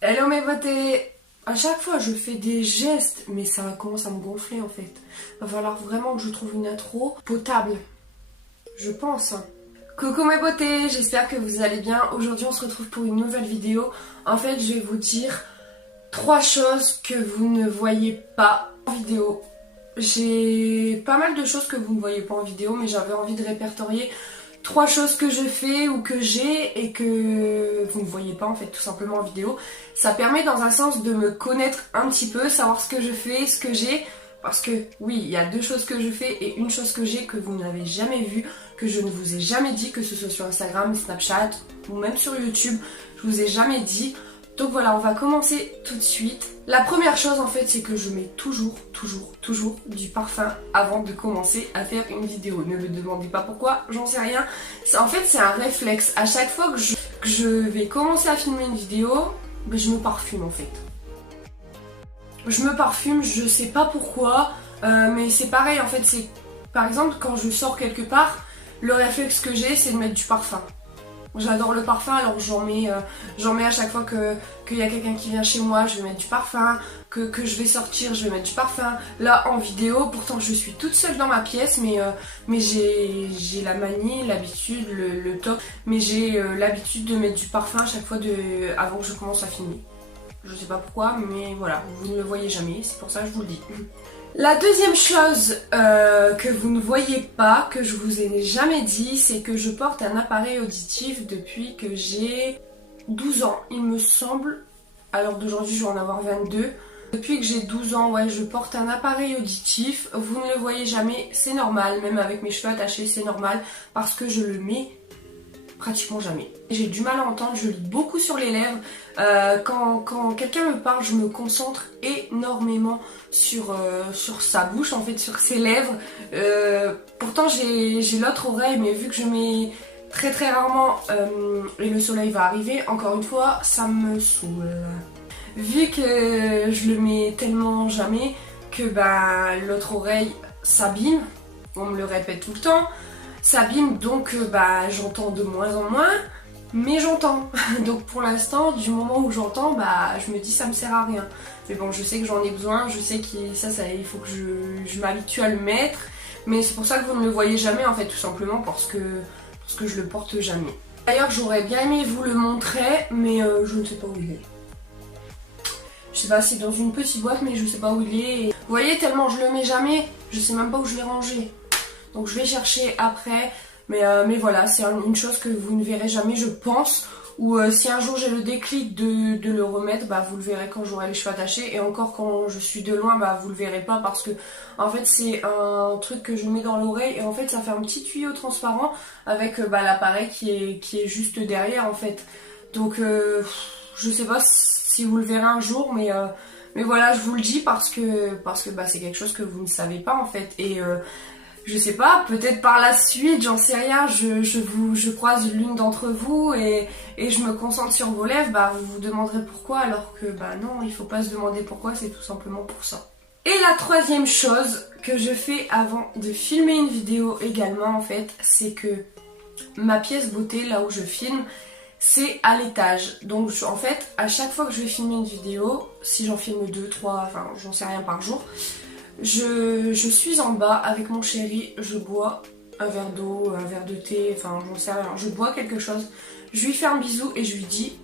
Hello mes beautés. À chaque fois je fais des gestes, mais ça commence à me gonfler en fait. Va falloir vraiment que je trouve une intro potable. Je pense. Coucou mes beautés, j'espère que vous allez bien. Aujourd'hui on se retrouve pour une nouvelle vidéo. En fait je vais vous dire 3 choses que vous ne voyez pas en vidéo. J'ai pas mal de choses que vous ne voyez pas en vidéo, mais j'avais envie de répertorier 3 choses que je fais ou que j'ai et que vous ne voyez pas en fait tout simplement en vidéo. Ça permet dans un sens de me connaître un petit peu, savoir ce que je fais, ce que j'ai. Parce que oui, il y a 2 choses que je fais et une chose que j'ai que vous n'avez jamais vue, que je ne vous ai jamais dit, que ce soit sur Instagram, Snapchat ou même sur YouTube, je vous ai jamais dit. Donc voilà, on va commencer tout de suite. La première chose en fait, c'est que je mets toujours du parfum avant de commencer à faire une vidéo. Ne me demandez pas pourquoi, j'en sais rien. En fait, c'est un réflexe. À chaque fois que je vais commencer à filmer une vidéo, ben, je me parfume en fait. Je me parfume, je sais pas pourquoi, mais c'est pareil en fait. C'est par exemple quand je sors quelque part, le réflexe que j'ai, c'est de mettre du parfum. J'adore le parfum, alors j'en mets à chaque fois qu'il y a quelqu'un qui vient chez moi, je vais mettre du parfum, que je vais sortir, je vais mettre du parfum. Là en vidéo, pourtant je suis toute seule dans ma pièce, mais j'ai la manie, l'habitude, le toc, mais j'ai l'habitude de mettre du parfum à chaque fois avant que je commence à filmer. Je sais pas pourquoi, mais voilà, vous ne le voyez jamais, c'est pour ça que je vous le dis. La deuxième chose que vous ne voyez pas, que je vous ai jamais dit, c'est que je porte un appareil auditif depuis que j'ai 12 ans, il me semble. À l'heure d'aujourd'hui, je vais en avoir 22. Depuis que j'ai 12 ans, ouais, je porte un appareil auditif. Vous ne le voyez jamais, c'est normal, même avec mes cheveux attachés, c'est normal, parce que je le mets pratiquement jamais. J'ai du mal à entendre, je lis beaucoup sur les lèvres. Quand quelqu'un me parle, je me concentre énormément sur sa bouche, en fait, sur ses lèvres. Pourtant, j'ai l'autre oreille, mais vu que je mets très rarement et le soleil va arriver, encore une fois, ça me saoule. Vu que je le mets tellement jamais que bah, l'autre oreille s'abîme, on me le répète tout le temps, s'abîme, donc bah, j'entends de moins en moins, mais j'entends. Donc pour l'instant, du moment où j'entends, bah, je me dis ça me sert à rien. Mais bon, je sais que j'en ai besoin, je sais que il faut que je m'habitue à le mettre, mais c'est pour ça que vous ne le voyez jamais en fait, tout simplement parce que je le porte jamais. D'ailleurs, j'aurais bien aimé vous le montrer, mais je ne sais pas où il est. Je sais pas, c'est dans une petite boîte, mais je sais pas où il est. Vous voyez, tellement je le mets jamais, je sais même pas où je l'ai rangé. Donc je vais chercher après, mais voilà, c'est une chose que vous ne verrez jamais, je pense. Ou si un jour j'ai le déclic de le remettre, bah vous le verrez quand j'aurai les cheveux attachés. Et encore quand je suis de loin, bah vous le verrez pas parce que en fait c'est un truc que je mets dans l'oreille et en fait ça fait un petit tuyau transparent avec bah, l'appareil qui est juste derrière en fait. Donc je sais pas si vous le verrez un jour, mais voilà, je vous le dis parce que bah, c'est quelque chose que vous ne savez pas en fait. Et je sais pas, peut-être par la suite, j'en sais rien, je croise l'une d'entre vous et je me concentre sur vos lèvres, bah vous vous demanderez pourquoi, alors que bah non, il faut pas se demander pourquoi, c'est tout simplement pour ça. Et la troisième chose que je fais avant de filmer une vidéo également en fait, c'est que ma pièce beauté, là où je filme, c'est à l'étage. Donc en fait, à chaque fois que je vais filmer une vidéo, si j'en filme 2, 3, enfin j'en sais rien par jour, je suis en bas avec mon chéri, je bois un verre d'eau, un verre de thé, enfin j'en sais rien, je bois quelque chose, je lui fais un bisou et je lui dis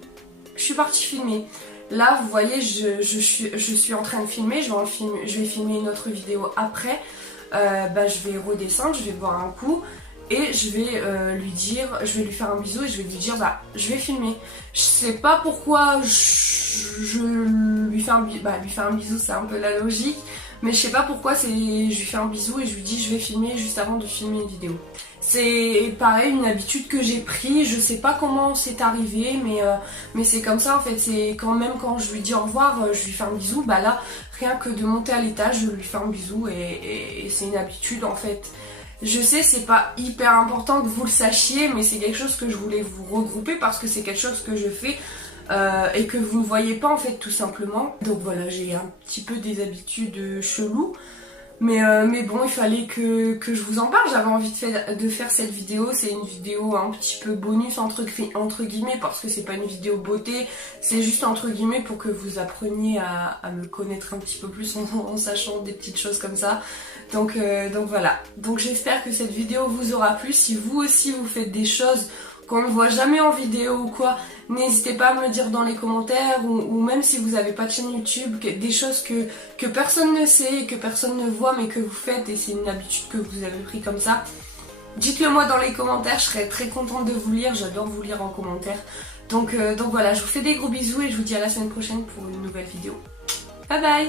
je suis partie filmer. Là vous voyez je suis en train de filmer, je vais filmer une autre vidéo après, bah, je vais redescendre, je vais boire un coup et je vais je vais lui faire un bisou et je vais lui dire bah je vais filmer. Je sais pas pourquoi je lui fais lui faire un bisou, c'est un peu la logique. Mais je sais pas pourquoi, je lui fais un bisou et je lui dis je vais filmer juste avant de filmer une vidéo. C'est pareil, une habitude que j'ai pris, je sais pas comment c'est arrivé, mais c'est comme ça en fait. C'est quand je lui dis au revoir, je lui fais un bisou, bah là, rien que de monter à l'étage, je lui fais un bisou et c'est une habitude en fait. Je sais, c'est pas hyper important que vous le sachiez, mais c'est quelque chose que je voulais vous regrouper parce que c'est quelque chose que je fais et que vous ne voyez pas en fait tout simplement. Donc voilà, j'ai un petit peu des habitudes cheloues, Mais bon, il fallait que je vous en parle. J'avais envie de faire cette vidéo. C'est une vidéo un petit peu bonus entre guillemets, parce que c'est pas une vidéo beauté. C'est juste entre guillemets pour que vous appreniez à me connaître un petit peu plus en sachant des petites choses comme ça. Donc voilà. Donc j'espère que cette vidéo vous aura plu. Si vous aussi vous faites des choses qu'on ne voit jamais en vidéo ou quoi, n'hésitez pas à me le dire dans les commentaires, ou même si vous n'avez pas de chaîne YouTube, des choses que personne ne sait, que personne ne voit mais que vous faites et c'est une habitude que vous avez pris comme ça. Dites-le moi dans les commentaires, je serais très contente de vous lire, j'adore vous lire en commentaire. Donc voilà, je vous fais des gros bisous et je vous dis à la semaine prochaine pour une nouvelle vidéo. Bye bye!